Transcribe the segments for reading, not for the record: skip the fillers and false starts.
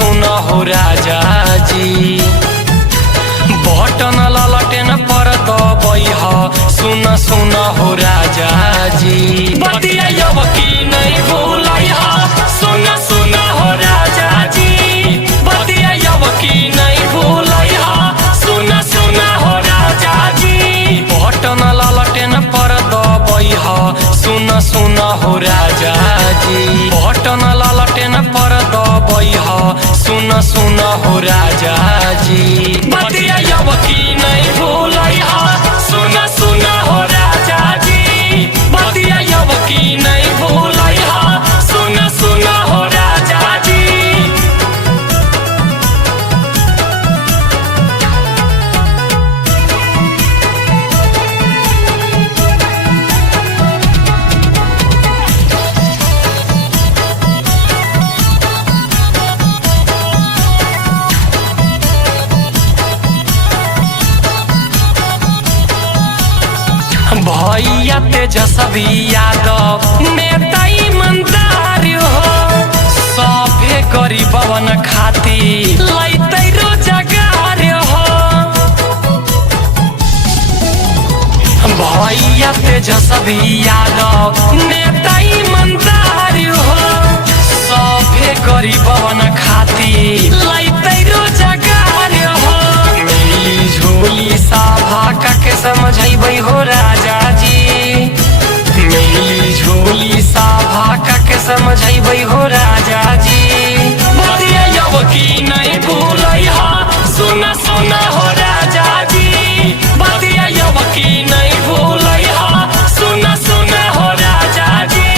सुना हो राजा जी। बटन ललटेन पर दबैह सुना सुना हो राजा जी। बतियाब की नहीं भूलैह सुना सुना हो राजा जी। बतियाब की नहीं भूलैह सुना सुना हो राजा जी। बटन ललटेन पर दबैह सुना सुना हो राजा जी। बटन ललटेन पर दबैह सुना सुना हो राजा जी। बतियाब की नहीं भूलैह सुना सुना हो राजा जी। बतियाब की नहीं भूलैह सुना सुना हो राजा जी। भैया तेजस्वी यादव नेता ईमानदार हो। सभे गरीबवन खातिर लैतै रोजगार हो। भैया तेजस्वी यादव नेता ईमानदार हो। सभे गरीबवन खातिर लैतै रोजगार हो। मिली झोली सभा के समझैबै हो राजा जी। मिली झोली सभा के समझैबै हो राजा जी। बतियाब की नहीं भूलैह सुना सुना हो राजा जी। बतियाब की नहीं भूलैह सुना सुना हो राजा जी।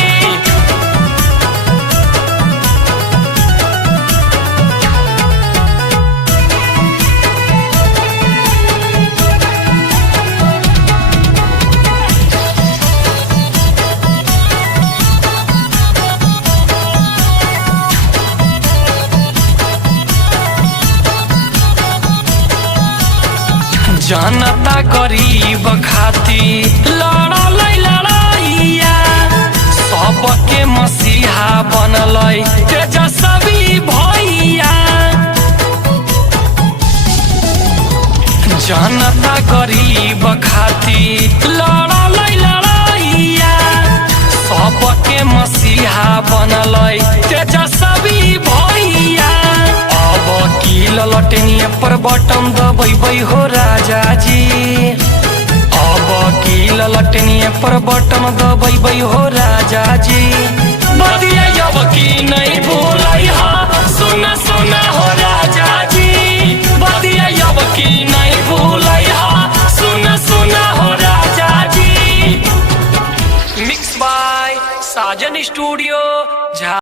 जनता गरीब खातिर लड़लै लड़ैया। सबके मसीहा बनलै तेजस्वी भैया। जनता गरीब खातिर लड़लै लड़ैया। सबके मसीहा बनलै तेजस्वी भैया। अब की ललटनिया पर बटन दबैबै हो राजा जी। अब की ललटनिया पर बटन दबैबै हो राजा जी। बतियाब की नहीं भूलैह सुना सुना हो राजा।